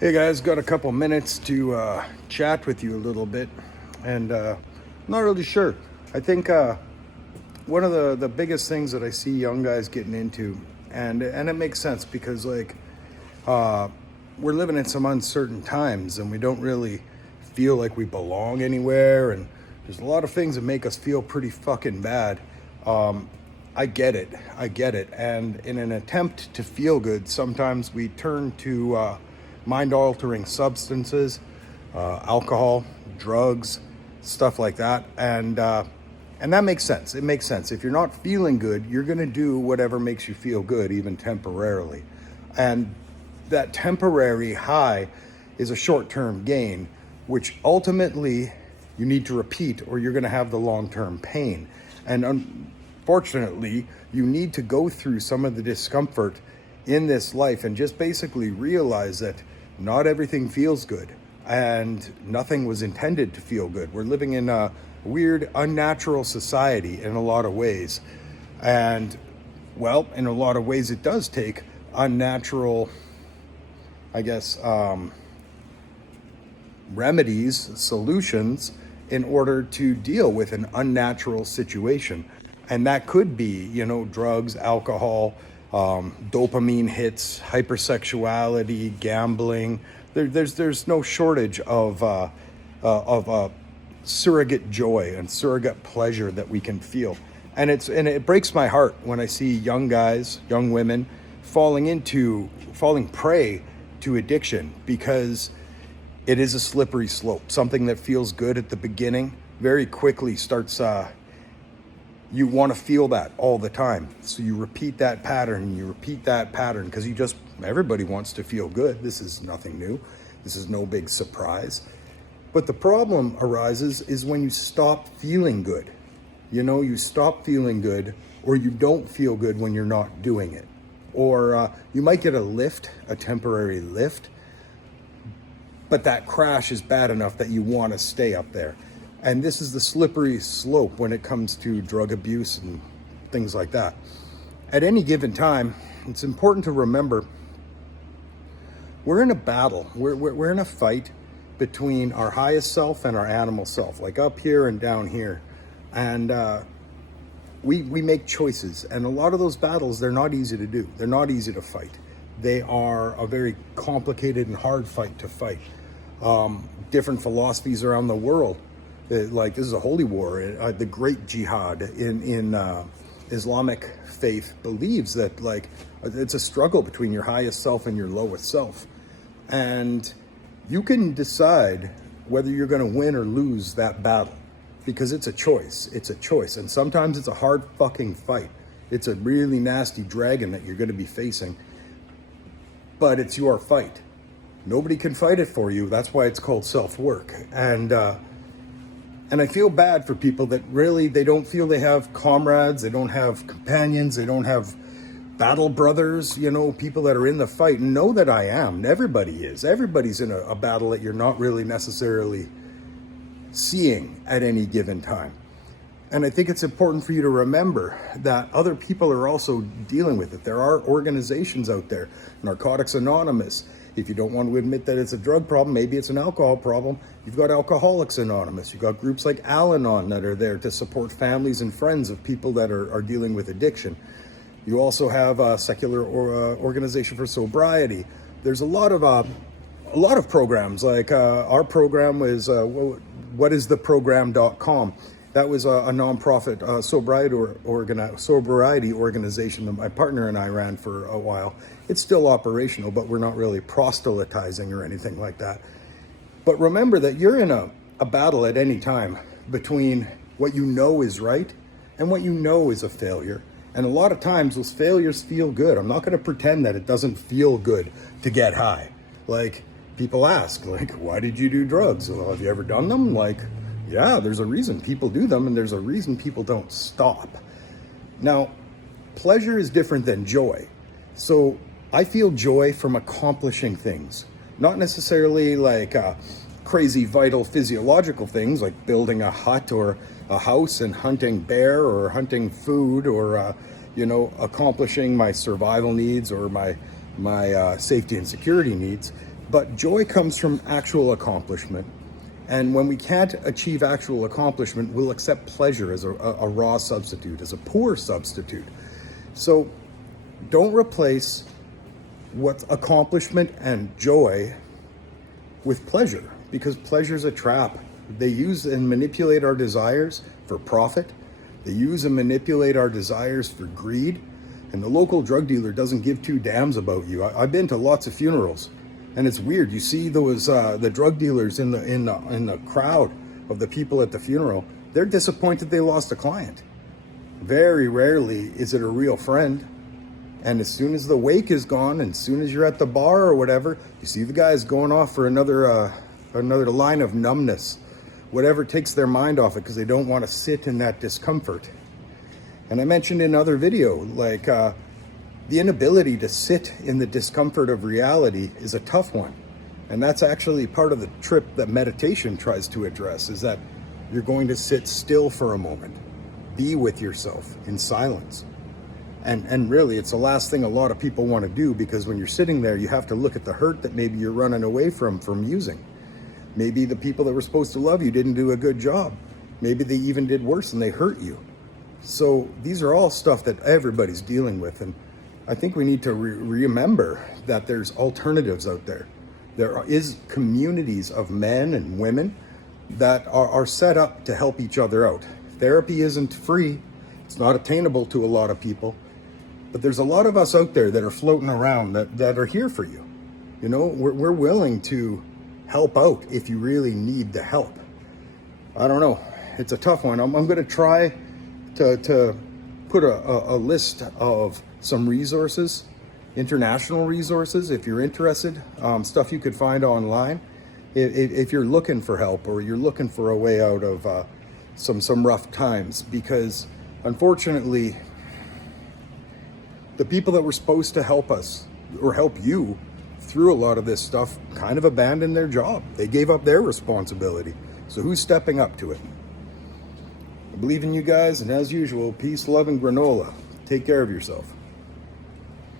Hey guys, got a couple minutes to chat with you a little bit, and I'm not really sure. I think one of the biggest things that I see young guys getting into, and it makes sense because uh, we're living in some uncertain times, and we don't really feel like we belong anywhere, and there's a lot of things that make us feel pretty fucking bad. Um, I get it. And in an attempt to feel good, sometimes we turn to mind altering substances, alcohol, drugs, stuff like that. And that makes sense. It makes sense. If you're not feeling good, you're going to do whatever makes you feel good, even temporarily. And that temporary high is a short term gain, which ultimately you need to repeat or you're going to have the long term pain. And unfortunately, you need to go through some of the discomfort in this life and just basically realize that not everything feels good and nothing was intended to feel good. We're living in a weird, unnatural society in a lot of ways. And well, in a lot of ways, it does take unnatural, I guess, remedies, solutions in order to deal with an unnatural situation. And that could be, drugs, alcohol, dopamine hits, hypersexuality, gambling. There's no shortage of surrogate joy and surrogate pleasure that we can feel. And it breaks my heart when I see young guys, young women falling prey to addiction, because it is a slippery slope. Something that feels good at the beginning very quickly starts, you want to feel that all the time. So you repeat that pattern, because everybody wants to feel good. This is nothing new. This is no big surprise. But the problem arises is when you stop feeling good. You stop feeling good, or you don't feel good when you're not doing it. Or you might get a temporary lift, but that crash is bad enough that you want to stay up there. And this is the slippery slope when it comes to drug abuse and things like that. At any given time, it's important to remember we're in a battle. We're in a fight between our highest self and our animal self, like up here and down here. And we make choices. And a lot of those battles, they're not easy to do. They're not easy to fight. They are a very complicated and hard fight to fight. Different philosophies around the world, like this is a holy war. The great jihad in Islamic faith believes that it's a struggle between your highest self and your lowest self. And you can decide whether you're going to win or lose that battle, because it's a choice. It's a choice. And sometimes it's a hard fucking fight. It's a really nasty dragon that you're going to be facing, but it's your fight. Nobody can fight it for you. That's why it's called self-work. And I feel bad for people that really, they don't feel they have comrades, they don't have companions, they don't have battle brothers, people that are in the fight. Know that I am. Everybody is. Everybody's in a battle that you're not really necessarily seeing at any given time. And I think it's important for you to remember that other people are also dealing with it. There are organizations out there, Narcotics Anonymous. If you don't want to admit that it's a drug problem, maybe it's an alcohol problem, you've got Alcoholics Anonymous. You've got groups like Al-Anon that are there to support families and friends of people that are dealing with addiction. You also have a secular organization for sobriety. There's a lot of programs. Like our program is whatistheprogram.com. That was a nonprofit sobriety organization that my partner and I ran for a while. It's still operational, but we're not really proselytizing or anything like that. But remember that you're in a battle at any time between what you know is right and what you know is a failure. And a lot of times those failures feel good. I'm not going to pretend that it doesn't feel good to get high. Like, people ask, why did you do drugs? Well, have you ever done them? Yeah, there's a reason people do them, and there's a reason people don't stop. Now, pleasure is different than joy. So I feel joy from accomplishing things, not necessarily crazy vital physiological things like building a hut or a house and hunting bear or hunting food or accomplishing my survival needs or my safety and security needs. But joy comes from actual accomplishment. And when we can't achieve actual accomplishment, we'll accept pleasure as a raw substitute, as a poor substitute. So don't replace what's accomplishment and joy with pleasure, because pleasure is a trap. They use and manipulate our desires for profit. They use and manipulate our desires for greed. And the local drug dealer doesn't give two damns about you. I've been to lots of funerals, and it's weird. You see those the drug dealers in the crowd of the people at the funeral. They're disappointed they lost a client. Very rarely is it a real friend. And as soon as the wake is gone, and as soon as you're at the bar or whatever, you see the guys going off for another line of numbness, whatever takes their mind off it, because they don't want to sit in that discomfort. And I mentioned in other video, like the inability to sit in the discomfort of reality is a tough one. And that's actually part of the trip that meditation tries to address, is that you're going to sit still for a moment, be with yourself in silence. And really, it's the last thing a lot of people want to do, because when you're sitting there, you have to look at the hurt that maybe you're running away from using. Maybe the people that were supposed to love you didn't do a good job. Maybe they even did worse and they hurt you. So these are all stuff that everybody's dealing with. And I think we need to remember that there's alternatives out there. There is communities of men and women that are set up to help each other out. Therapy isn't free. It's not attainable to a lot of people. But there's a lot of us out there that are floating around that are here for you. You know, we're willing to help out if you really need the help. I don't know. It's a tough one. I'm going to try to put a list of some resources, international resources, if you're interested, stuff you could find online. If you're looking for help, or you're looking for a way out of some rough times, because unfortunately, the people that were supposed to help us or help you through a lot of this stuff kind of abandoned their job. They gave up their responsibility. So who's stepping up to it? I believe in you guys, and as usual, peace, love, and granola. Take care of yourself.